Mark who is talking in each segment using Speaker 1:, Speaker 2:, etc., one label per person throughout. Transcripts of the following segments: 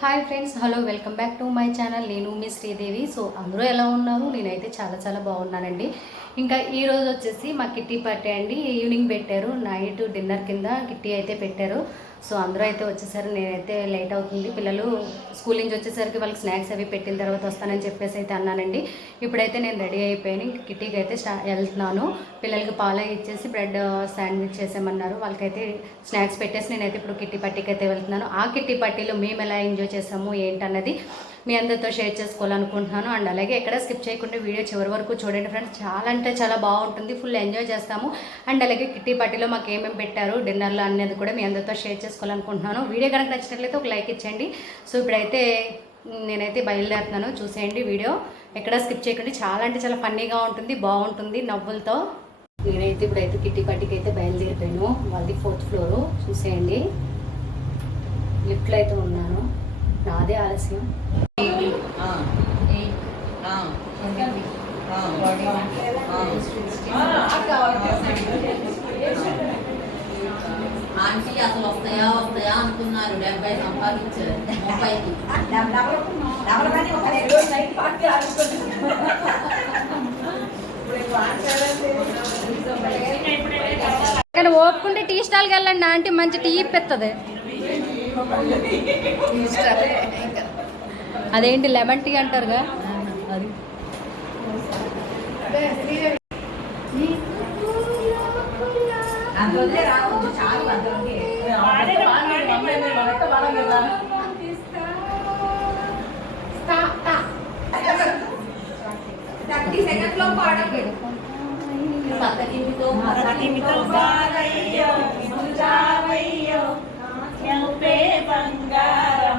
Speaker 1: Hi friends hello welcome back to my channel. నేను మీ Sridevi. So అందరూ ఎలా ఉన్నారు? నేనైతే చాలా చాలా బాగున్నానండి. ఇంకా ఈరోజు వచ్చేసి మా కిట్టి పార్టీ అండి. ఈవినింగ్ పెట్టారు. నైట్ డిన్నర్ కింద కిట్టి అయితే పెట్టారు. సో అందరూ అయితే వచ్చేసరి నేనైతే లేట్ అవుతుంది. పిల్లలు స్కూల్ నుంచి వచ్చేసరికి వాళ్ళకి స్నాక్స్ అవి పెట్టిన తర్వాత వస్తానని చెప్పేసి అయితే అన్నానండి. ఇప్పుడైతే నేను రెడీ అయిపోయాను. కిటీకి అయితే స్టా వెళ్తున్నాను. పిల్లలకి పాలు ఇచ్చేసి బ్రెడ్ శాండ్విచ్ చేసామన్నారు వాళ్ళకైతే స్నాక్స్ పెట్టేసి నేనైతే ఇప్పుడు కిట్టి పట్టీకి అయితే వెళ్తున్నాను. ఆ కిట్టి పట్టీలో మేము ఎలా ఎంజాయ్ చేసాము ఏంటన్నది మీ అందరితో షేర్ చేసుకోవాలనుకుంటున్నాను. అండ్ అలాగే ఎక్కడ స్కిప్ చేయకుండా వీడియో చివరి వరకు చూడండి ఫ్రెండ్స్. చాలా అంటే చాలా బాగుంటుంది. ఫుల్ ఎంజాయ్ చేస్తాము. అండ్ అలాగే కిట్టి పార్టీలో మాకు ఏమేమి పెట్టారు డిన్నర్లో అనేది కూడా మీ అందరితో షేర్ చేసుకోవాలనుకుంటున్నాను. వీడియో కనుక నచ్చినట్లయితే ఒక లైక్ ఇచ్చేయండి. సో ఇప్పుడైతే నేనైతే బయలుదేరుతున్నాను. చూసేయండి వీడియో. ఎక్కడ స్కిప్ చేయకుండా చాలా అంటే చాలా ఫన్నీగా ఉంటుంది బాగుంటుంది నవ్వులతో. నేనైతే ఇప్పుడైతే కిట్టి పార్టీకి అయితే బయలుదేరిపోయాను. వాళ్ళది ఫోర్త్ ఫ్లోరు. చూసేయండి. లిఫ్ట్లో అయితే ఉన్నాను. నాదే ఆలస్యం.
Speaker 2: ఆంటీ అసలు వస్తాయా వస్తాయా అనుకున్నారు. డెబ్బై సంపాదించారు. ముప్పైకి.
Speaker 1: కానీ ఓపుకుంటే టీ స్టాల్కి వెళ్ళండి ఆంటీ మంచి టీ ఇప్పిస్తుంది అదేంటి లెమన్ టీ అంటారుగా అది
Speaker 2: అందులోనే రావచ్చు చాలు అందులోకి పక్కకిమితో
Speaker 3: పక్కకిమితో బాలయ్యో, బంగారం.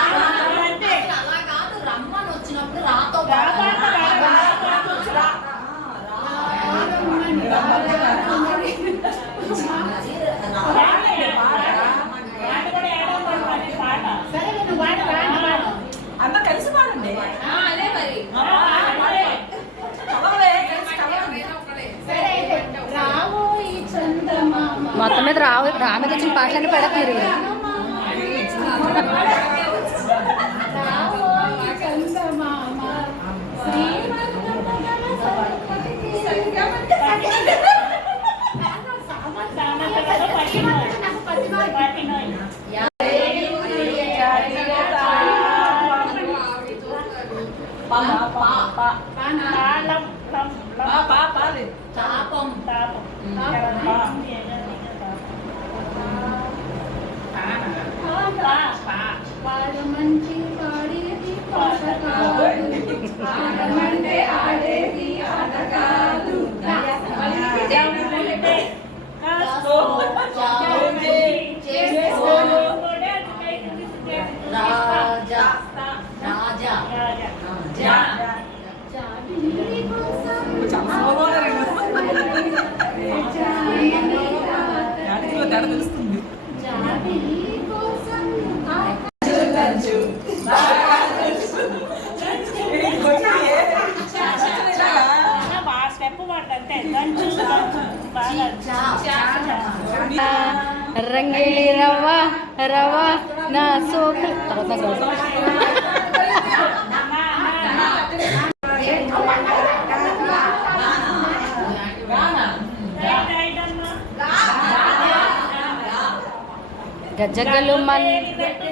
Speaker 1: రామెకి వచ్చిన పాటలన్నీ పడతారు రవ నా సోకు గజగలు మన్
Speaker 4: పాడే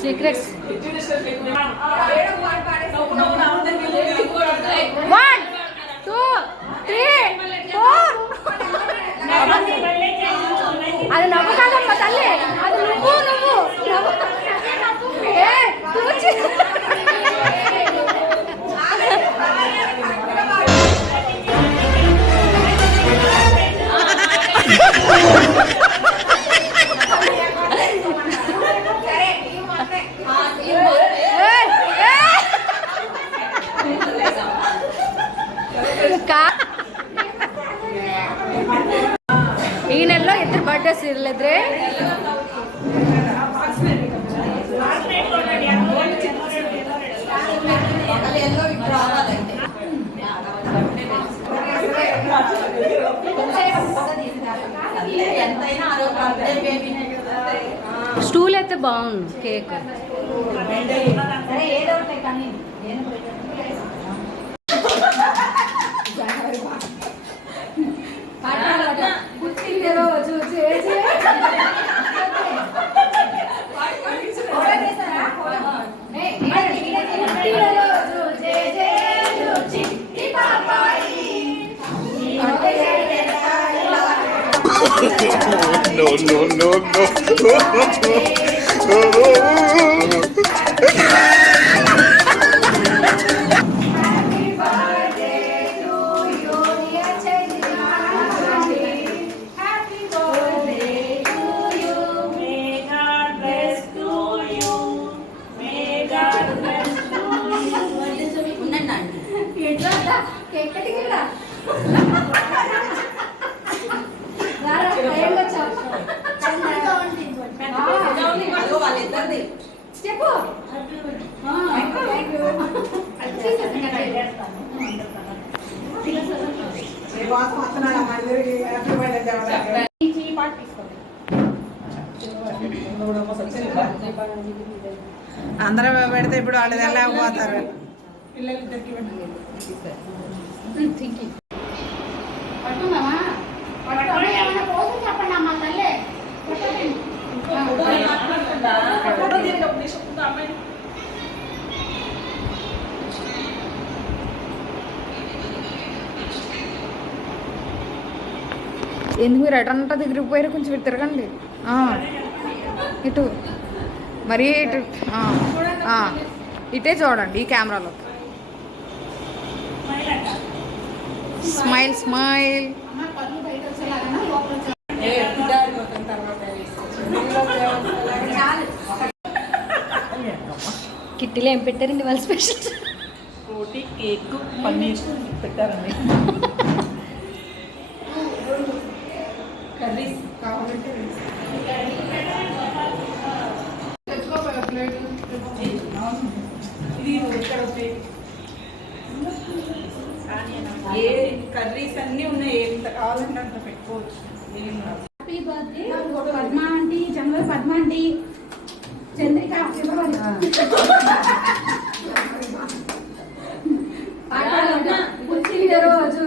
Speaker 2: secrets one two three four. అది నవ్వు స్టూల్ అయితే బాగుంది కేక్.
Speaker 3: No, no, no,
Speaker 5: అందరూ పెడితే ఇప్పుడు వాళ్ళు వెళ్ళకపోతారు. ఎందుకు మీరు ఎటంతా దగ్గరికి పోయారు కొంచెం తిరగండి. ఇటు. మరీ ఇటు. ఇటే చూడండి ఈ కెమెరాలో. Smile smile.
Speaker 2: కిట్టీలో ఏం పెట్టారండి వాళ్ళ స్పెషల్
Speaker 4: రోటీ కేక్ పన్నీర్ పెట్టారండి. ఇది ఎక్కడ ప్లేట్ ఏ కర్రీస్ అన్నీ ఉన్నాయి ఎంత కావాలంటే అంత పెట్టుకోవచ్చు.
Speaker 6: హ్యాపీ బర్త్డే పద్మ ఆంటీ జనవరి పద్మ ఆంటీ. చంద్రిక ఫిబ్రవరి రోజు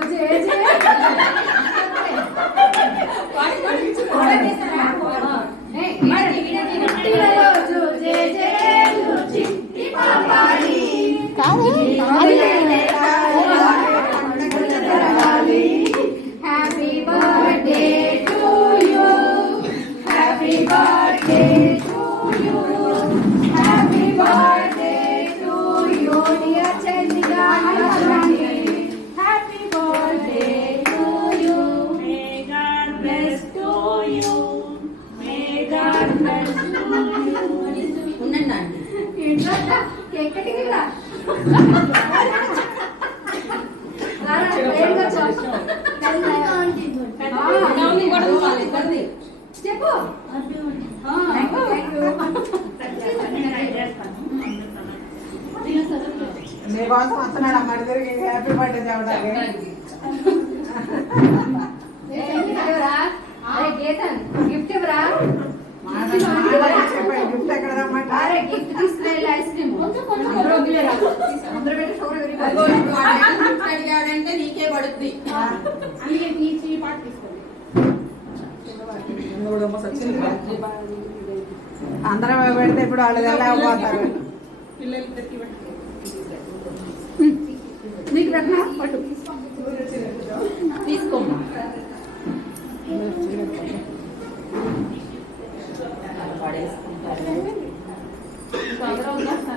Speaker 7: చేస్తాను.
Speaker 5: నీకోసం వస్తున్నాడు అమ్మ తిరిగి హ్యాపీ బర్త్డే చెప్పడానికి
Speaker 1: గిఫ్ట్ ఇవ్వరా
Speaker 5: చెప్పండి
Speaker 1: ఇక్కడ రమ్మంటే. ఐస్ క్రీమ్
Speaker 6: కొంచెం నీకే. పడుద్ది.
Speaker 2: అందుకే
Speaker 5: పెడితే ఇప్పుడు వాళ్ళు ఎలా
Speaker 4: అవ్వతారు
Speaker 2: నీకు పెట్టినా? పట్టు. 小倉さん。